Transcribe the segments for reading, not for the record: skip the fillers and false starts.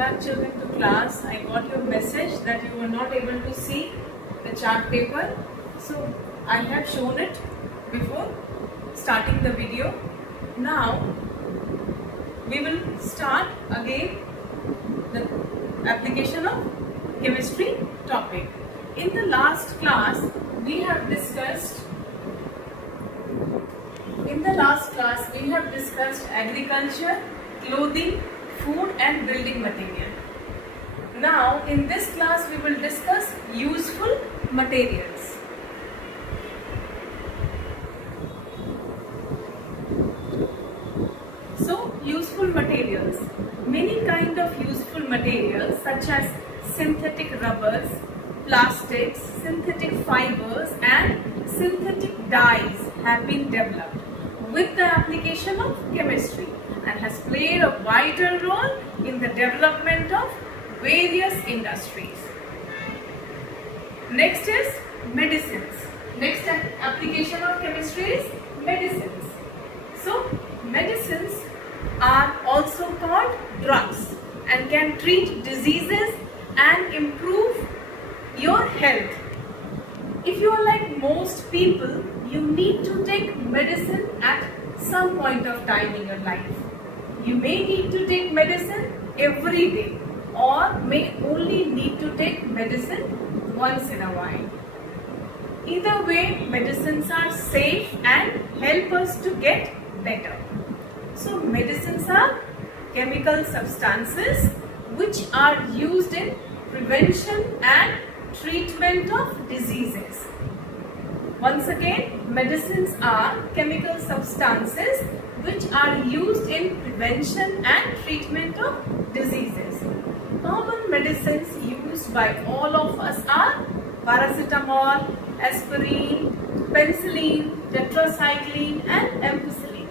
back children to class. I got your message that you were not able to see the chart paper. So I have shown it before starting the video. Now we will start again the application of chemistry topic. In the last class we have discussed agriculture, clothing, food and building material. Now in this class we will discuss useful materials. So useful materials. Many kind of useful materials such as synthetic rubbers, plastics, synthetic fibers and synthetic dyes have been developed with the application of chemistry and has played a vital role in the development of various industries. Next is medicines. Next application of chemistry is medicines. So medicines are also called drugs and can treat diseases and improve your health. If you are like most people, you need to take medicine at some point of time in your life. You may need to take medicine every day or may only need to take medicine once in a while. Either way, medicines are safe and help us to get better. So medicines are chemical substances which are used in prevention and treatment of diseases. Once again, medicines are chemical substances which are used in prevention and treatment of diseases. Common medicines used by all of us are paracetamol, aspirin, penicillin, tetracycline and ampicillin.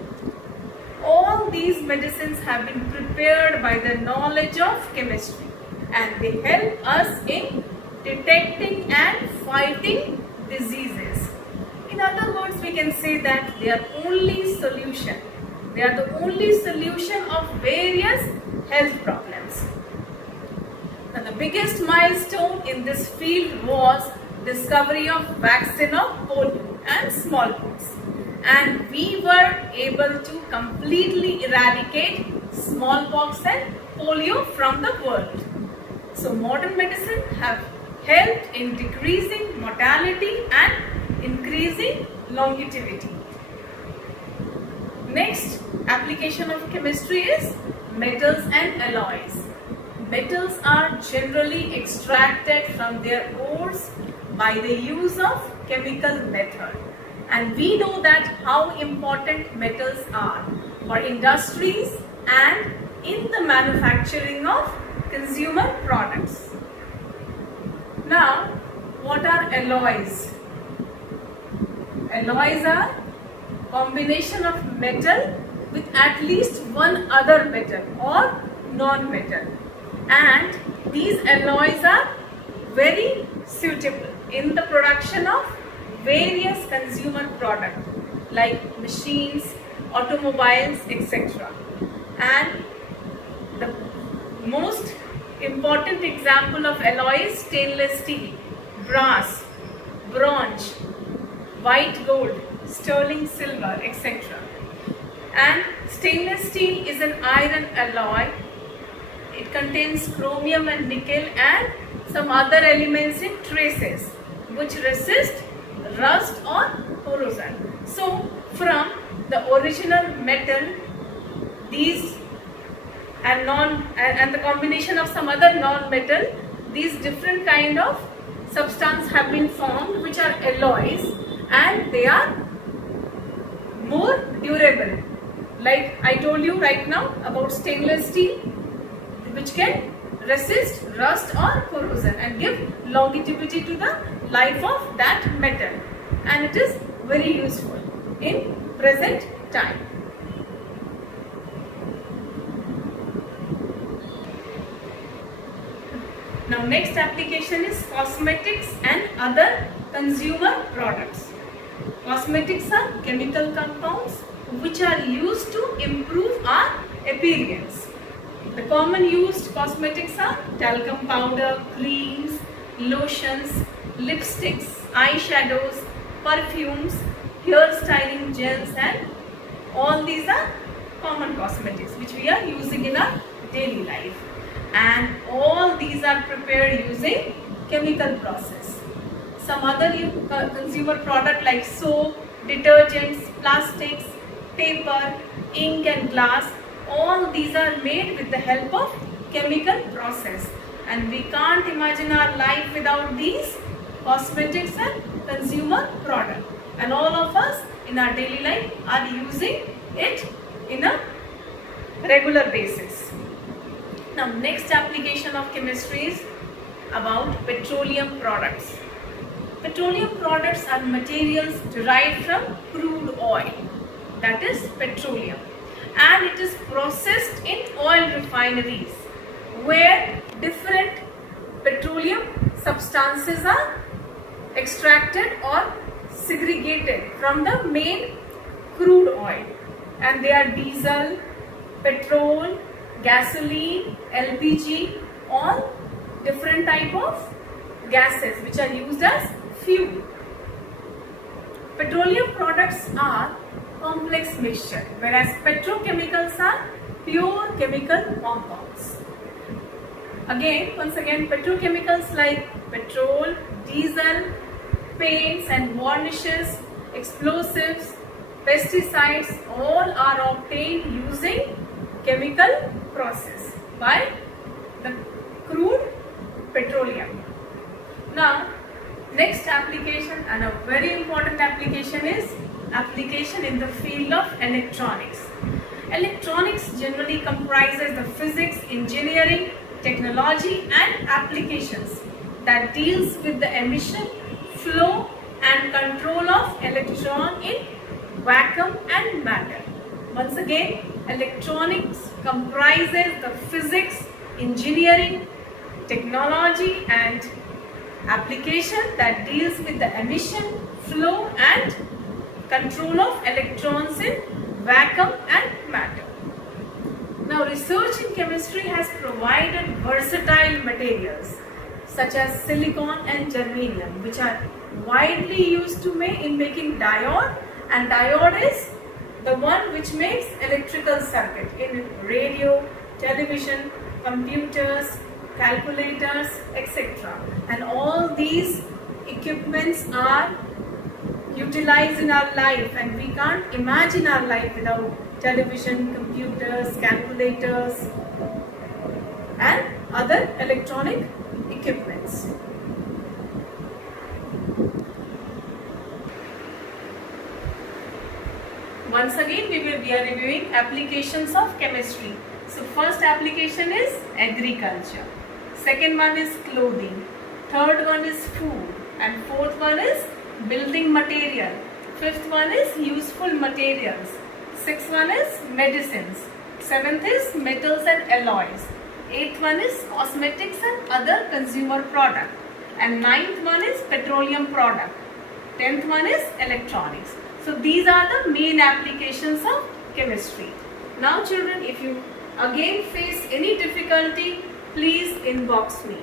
All these medicines have been prepared by the knowledge of chemistry and they help us in detecting and fighting diseases. In other words, we can say that they are only solution. They are the only solution of various health problems. Now, the biggest milestone in this field was discovery of vaccine of polio and smallpox. And we were able to completely eradicate smallpox and polio from the world. So modern medicine have helped in decreasing mortality and increasing longevity. Next application of chemistry is metals and alloys. Metals are generally extracted from their ores by the use of chemical method. And we know that how important metals are for industries and in the manufacturing of consumer products. Now, what are alloys? Alloys are combination of metal with at least one other metal or non-metal. And these alloys are very suitable in the production of various consumer products like machines, automobiles, etc. And the most important example of alloy is stainless steel, brass, bronze, white gold, sterling silver, etc. And stainless steel is an iron alloy. It contains chromium and nickel and some other elements in traces which resist rust or corrosion. So from the original metal, these and the combination of some other non-metal, these different kind of substance have been formed which are alloys and they are more durable. Like I told you right now about stainless steel which can resist rust or corrosion and give longevity to the life of that metal, and it is very useful in present time. Now next application is cosmetics and other consumer products. Cosmetics are chemical compounds which are used to improve our appearance. The common used cosmetics are talcum powder, creams, lotions, lipsticks, eyeshadows, perfumes, hair styling gels, and all these are common cosmetics which we are using in our daily life. And all these are prepared using chemical process. Some other consumer product like soap, detergents, plastics, paper, ink and glass, all these are made with the help of chemical process, and we can't imagine our life without these cosmetics and consumer product, and all of us in our daily life are using it in a regular basis. Now next application of chemistry is about petroleum products. Petroleum products are materials derived from crude oil, that is petroleum, and it is processed in oil refineries where different petroleum substances are extracted or segregated from the main crude oil, and they are diesel, petrol, gasoline, LPG, all different type of gases which are used as fuel. Petroleum products are complex mixture, whereas petrochemicals are pure chemical compounds. Once again, petrochemicals like petrol, diesel, paints and varnishes, explosives, pesticides, all are obtained using chemical process by the crude petroleum. Now, next application, and a very important application, is application in the field of electronics. Electronics generally comprises the physics, engineering, technology and applications that deals with the emission, flow and control of electron in vacuum and matter. Once again, electronics comprises the physics, engineering, technology and application that deals with the emission, flow and control of electrons in vacuum and matter. Now, research in chemistry has provided versatile materials such as silicon and germanium, which are widely used to in making diode, and diode is the one which makes electrical circuit in radio, television, computers, calculators, etc. And all these equipments are utilized in our life, and we can't imagine our life without television, computers, calculators and other electronic equipments. Once again, we are reviewing applications of chemistry. So first application is agriculture, second one is clothing, third one is food, and fourth one is building material, fifth one is useful materials, sixth one is medicines, seventh is metals and alloys, eighth one is cosmetics and other consumer product, and ninth one is petroleum product, 10th one is electronics. So these are the main applications of chemistry. Now children, if you again face any difficulty, please inbox me.